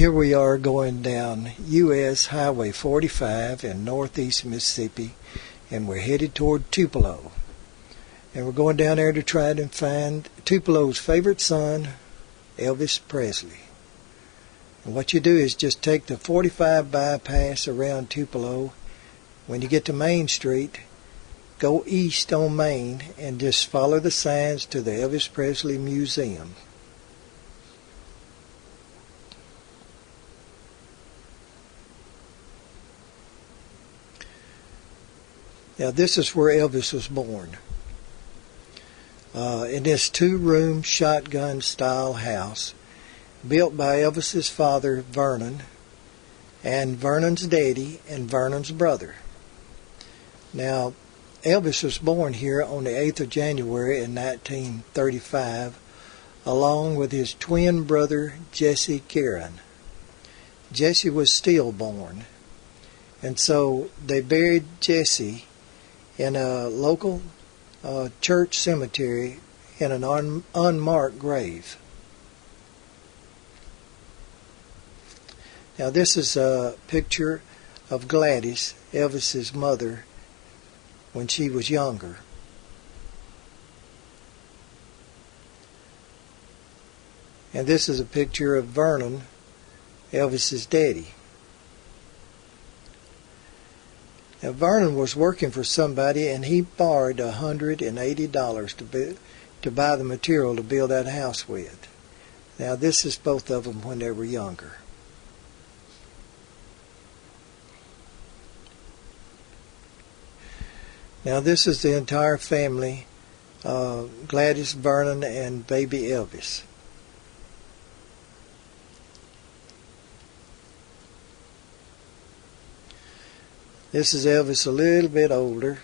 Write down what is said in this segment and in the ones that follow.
Here we are going down U.S. Highway 45 in northeast Mississippi, and we're headed toward Tupelo. And we're going down there to try to find Tupelo's favorite son, Elvis Presley. And what you do is just take the 45 bypass around Tupelo. When you get to Main Street, go east on Main and just follow the signs to the Elvis Presley Museum. Now this is where Elvis was born. In this two-room shotgun-style house built by Elvis's father, Vernon, and Vernon's daddy and Vernon's brother. Now, Elvis was born here on the 8th of January in 1935, along with his twin brother, Jesse Kieran. Jesse was stillborn, and so they buried Jesse in a local church cemetery in an unmarked grave. Now this is a picture of Gladys, Elvis's mother, when she was younger. And this is a picture of Vernon, Elvis's daddy. Now Vernon was working for somebody, and he borrowed $180 to buy the material to build that house with. Now this is both of them when they were younger. Now this is the entire family, Gladys, Vernon, and baby Elvis. This is Elvis a little bit older.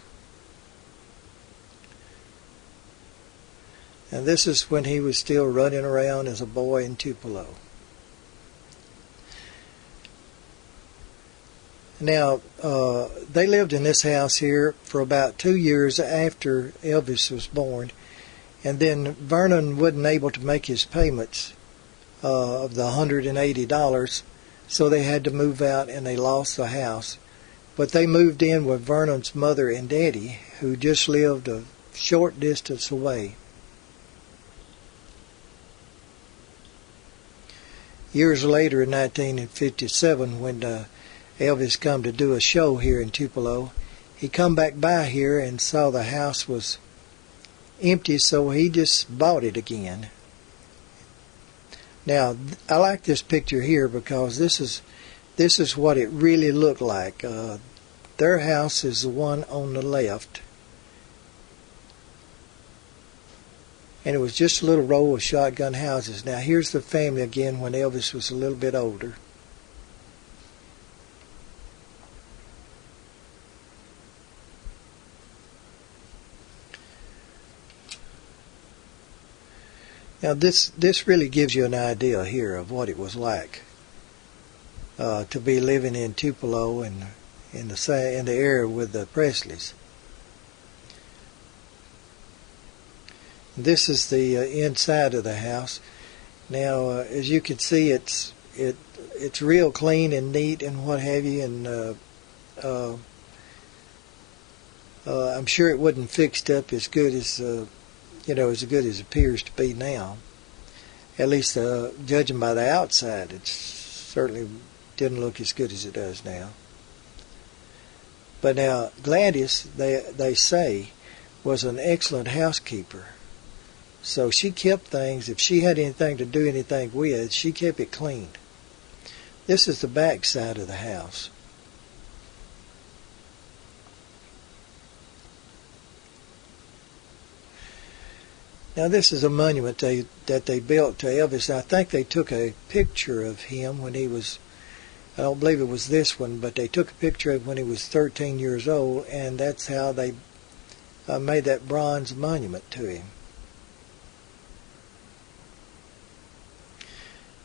And this is when he was still running around as a boy in Tupelo. Now, they lived in this house here for about 2 years after Elvis was born. And then Vernon wasn't able to make his payments of the $180, so they had to move out and they lost the house. But they moved in with Vernon's mother and daddy, who just lived a short distance away. Years later, in 1957, when Elvis come to do a show here in Tupelo, he come back by here and saw the house was empty, so he just bought it again. Now, I like this picture here because this is what it really looked like. Their house is the one on the left. And it was just a little row of shotgun houses. Now here's the family again when Elvis was a little bit older. Now this really gives you an idea here of what it was like to be living in Tupelo and in the area with the Presleys. This is the inside of the house. Now, as you can see, it's real clean and neat and what have you, and I'm sure it wasn't fixed up as good as as good as it appears to be now. At least judging by the outside, it certainly didn't look as good as it does now. But now Gladys, they say, was an excellent housekeeper. So she kept things, if she had anything to do anything with, she kept it clean. This is the back side of the house. Now this is a monument that they built to Elvis. I think they took a picture of him when he was, I don't believe it was this one, but they took a picture of when he was 13 years old, and that's how they made that bronze monument to him.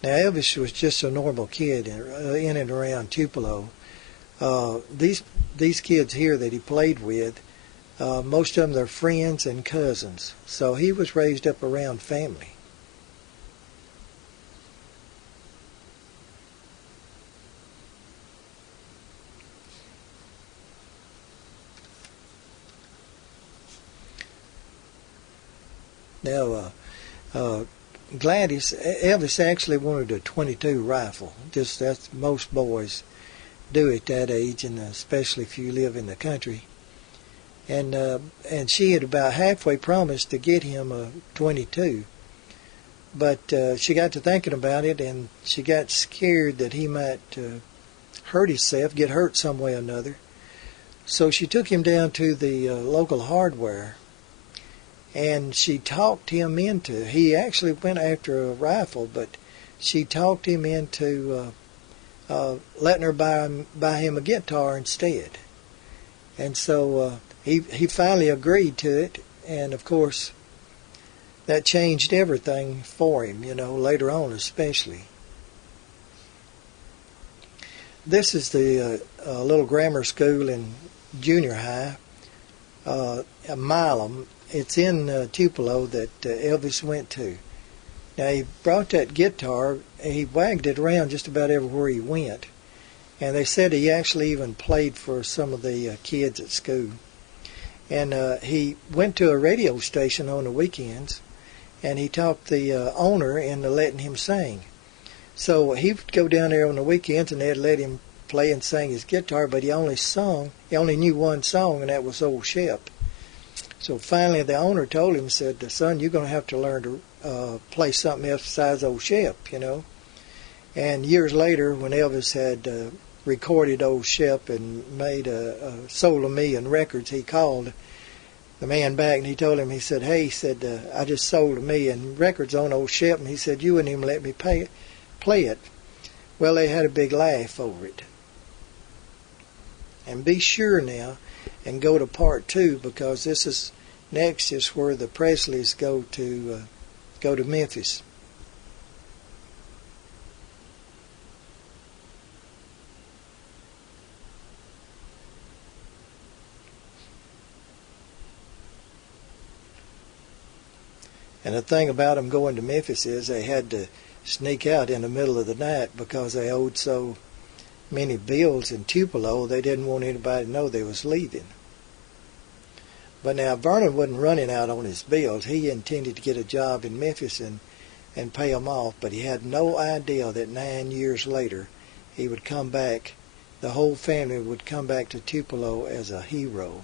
Now Elvis was just a normal kid in and around Tupelo. These kids here that he played with, most of them they're friends and cousins. So he was raised up around family. Now, Gladys, Elvis actually wanted a .22 rifle. Just that's most boys do at that age, and especially if you live in the country. And she had about halfway promised to get him a .22, but she got to thinking about it, and she got scared that he might hurt himself, get hurt some way or another. So she took him down to the local hardware, and she talked him into. He actually went after a rifle, but she talked him into letting her buy him a guitar instead. And so he finally agreed to it, and of course that changed everything for him, later on especially. This is the little grammar school in junior high, Milam. It's in Tupelo that Elvis went to. Now, he brought that guitar, he wagged it around just about everywhere he went. And they said he actually even played for some of the kids at school. And he went to a radio station on the weekends, and he talked the owner into letting him sing. So he would go down there on the weekends, and they'd let him play and sing his guitar, but he only knew one song, and that was Old Shep. So finally the owner told him, said, son, you're going to have to learn to play something else besides Old Shep, And years later, when Elvis had recorded Old Shep and made sold 1 million records, he called the man back and he told him, he said, hey, I just sold 1 million records on Old Shep, and he said, you wouldn't even let me play it. Well, they had a big laugh over it. And be sure now and go to part 2, because this is next is where the Presleys go to Memphis. And the thing about them going to Memphis is they had to sneak out in the middle of the night because they owed so many bills in Tupelo. They didn't want anybody to know they was leaving. But now Vernon wasn't running out on his bills. He intended to get a job in Memphis and pay them off, but he had no idea that 9 years later he would come back, the whole family would come back to Tupelo as a hero.